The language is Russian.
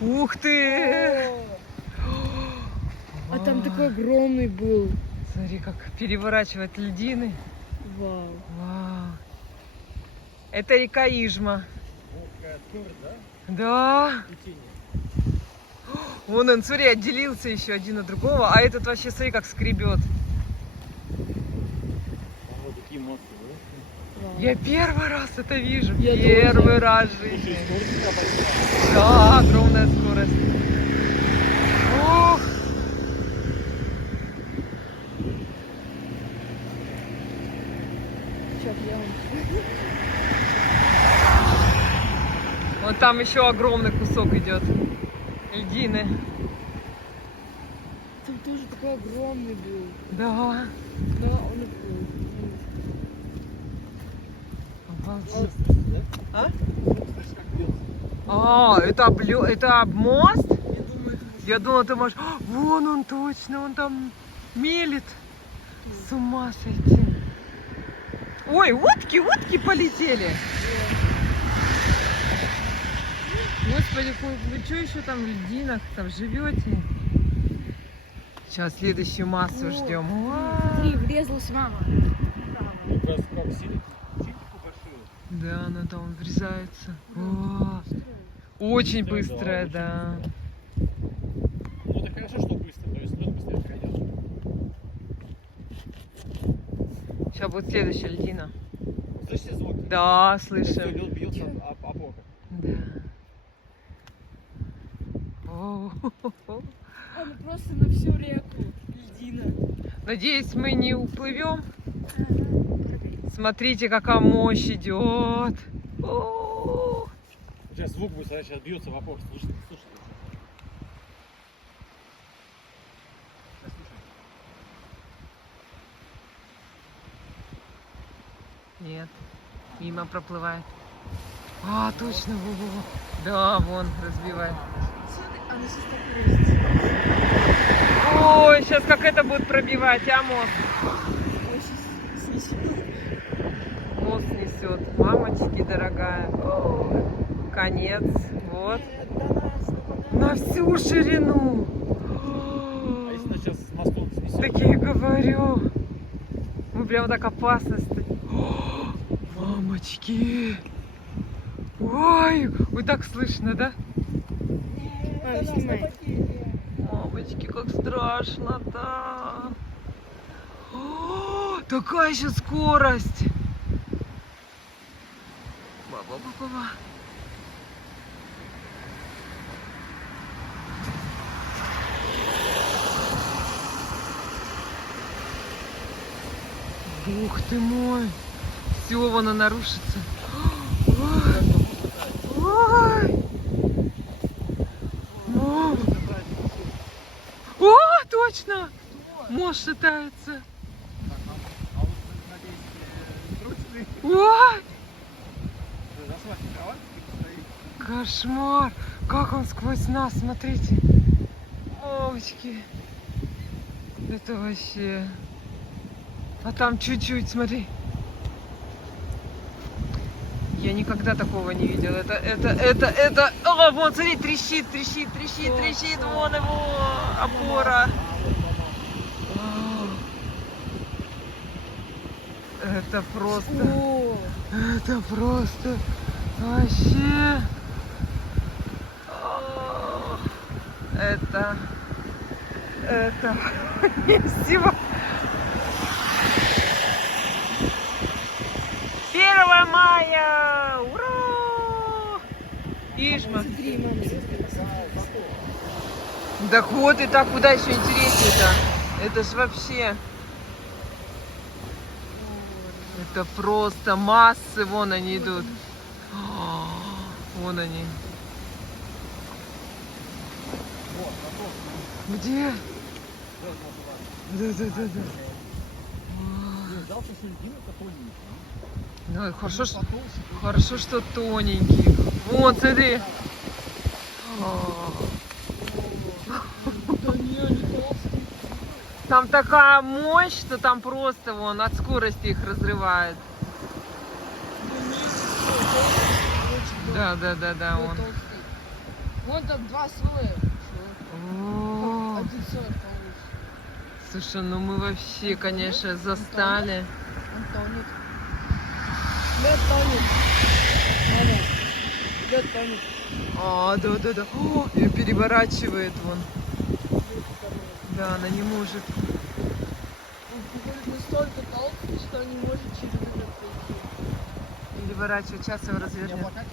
Ух ты! А там такой огромный был. Смотри, как переворачивает льдины. Вау. Вау. Это река Ижма. Да? Да. Течение. Вон он, смотри, отделился еще один от другого, а этот вообще, смотри, как скребет. Вот такие массы, да? Вау. Я первый раз это вижу. Я Первый тоже. раз в жизни. Скорость такая большая. Да, огромная скорость. Ух. Чё, я Вот там еще огромный кусок идет. Льдины. Там тоже такой огромный был. Да. Да, он и был. Обалдеть. Да? А? Слышишь, как бьется? Это мост? Я думаю, это Я думала, ты можешь... Вон он точно, он там мелет. С ума сойти. Ой, утки полетели. Господи, вы что еще там в льдинах там живете? Сейчас следующую массу ждем. Смотри, врезалась мама. Как раз как сильнику большую. Да, она там врезается. О, очень быстрая, да. Ну это хорошо, что быстро, то есть лед быстрее пройдет. Сейчас будет следующая льдина. Слышите звуки? Да, Как слышим. лед бьется об опору. Да. О, Он просто на всю реку. Льдина. надеюсь, мы не уплывем. Смотрите, какая мощь идет. О, Сейчас звук будет, сейчас бьется в опору. Слушайте. Сейчас слушайте. нет, мимо проплывает. А, точно, во-во-во. Да, вон, разбивает. Смотри, она сейчас так врезается. Ой, сейчас как это будет пробивать, а мост? Ой, сейчас снесет. Мост несет. Мамочки, дорогая. О, конец. Вот. На всю ширину. А если она сейчас с мостом снесет? Так я и говорю. Мы прям так опасно стоим. О, мамочки. Ой, вот так слышно, да? Мам, снимай. Мамочки, как страшно-то. О, такая еще скорость. Ба-ба-ба-ба-ба. Ух ты мой. Все, вон она рушится. Ой. Ой. Мам. О, точно. Мост шатается. А вот, надеюсь, трусили. Ой. Зашла в кровать и стоит. Кошмар! Как он сквозь нас, смотрите. Овочки. Это вообще... А там чуть-чуть, смотри. Я никогда такого не видела. Это... О, вон, смотри, трещит. Вон его опора. Это просто... О, Это просто вообще... О, это несимо. 1 мая! Ура! Ижма. смотри, мама, смотри. Да вот и так, куда еще интереснее-то? Это ж вообще... Это просто массы, вон они идут. О, вон они. Где? Да. Я ждал, что середина-то тоненькая. Ну, хорошо, что тоненький. Вон, смотри. О. Там такая мощь, что там просто вон от скорости их разрывает. Да, вон. Вон там 2 слоя. О, Один слой получится. слушай, ну мы вообще, конечно, застали. Он тонет. Лед тонет. Ваня, лед тонет. А, да. О, ее переворачивает вон. Да, она не может. Он выходит настолько толстый, что не может через это пройти. Переворачивать. Сейчас его Не развернет. облокотись.